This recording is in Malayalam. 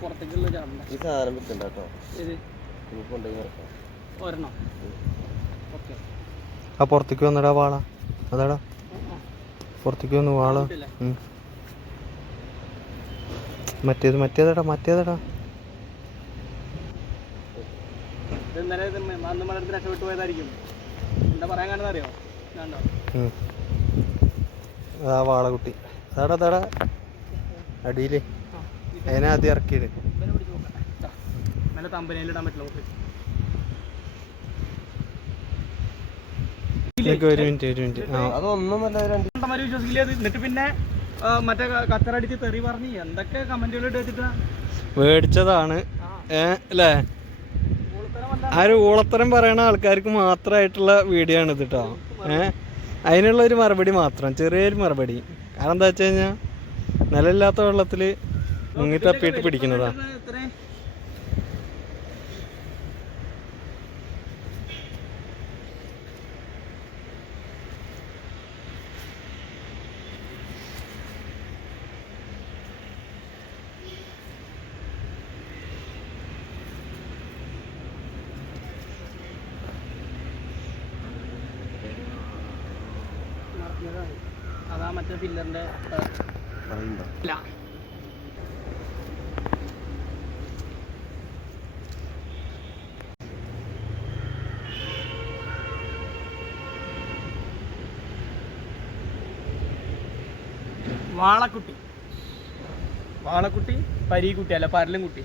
പുറത്തേക്കുള്ള ചാടണ്ട ഈ സാധനം വിൽക്കണ്ട കേട്ടോ ഏത്? നമുക്ക് കൊണ്ടുപോയി നടക്കാം ഒരെണ്ണം. ഓക്കെ. ആ പുറത്തേക്ക് വന്നടാ വാള. അതാടാ. പുറത്തേക്ക് വന്നു വാള. മറ്റേത് മറ്റേതാടാ മറ്റേതാടാ. എന്താ പറയാൻ കാണുന്ന അറിയോ? കണ്ടോ അതാ വാളകുട്ടി തട അടിയിൽ. ആ, ഇത് അതിനെ ആദ്യം ഇറക്കിയത്. ഒരു മിനിറ്റ് ഒരു മിനിറ്റ്. അതൊന്നുമല്ല എന്നിട്ട് പിന്നെ മറ്റേ തെറി പറഞ്ഞ് എന്തൊക്കെ കമന്റുകൾ മേടിച്ചതാണ്. അല്ലേ ഊളത്തരമല്ല. ആ ഒരു ഊളത്തരം പറയണ ആൾക്കാർക്ക് മാത്രമായിട്ടുള്ള വീഡിയോ ആണ് ഇത് കേട്ടോ ഏഹ് അതിനുള്ള ഒരു മറുപടി മാത്രം ചെറിയൊരു മറുപടി. കാരണം എന്താ വെച്ച് കഴിഞ്ഞാൽ നിലയില്ലാത്ത വെള്ളത്തിൽ മുങ്ങി തപ്പിയിട്ട് പിടിക്കുന്നതാ Yeah, നടത്തിയതാണ്. അതാ മറ്റേ പില്ലറിന്റെ ഇല്ല. വാളക്കുട്ടി. വാളക്കുട്ടി പരീക്കുട്ടി അല്ല പരലും കുട്ടി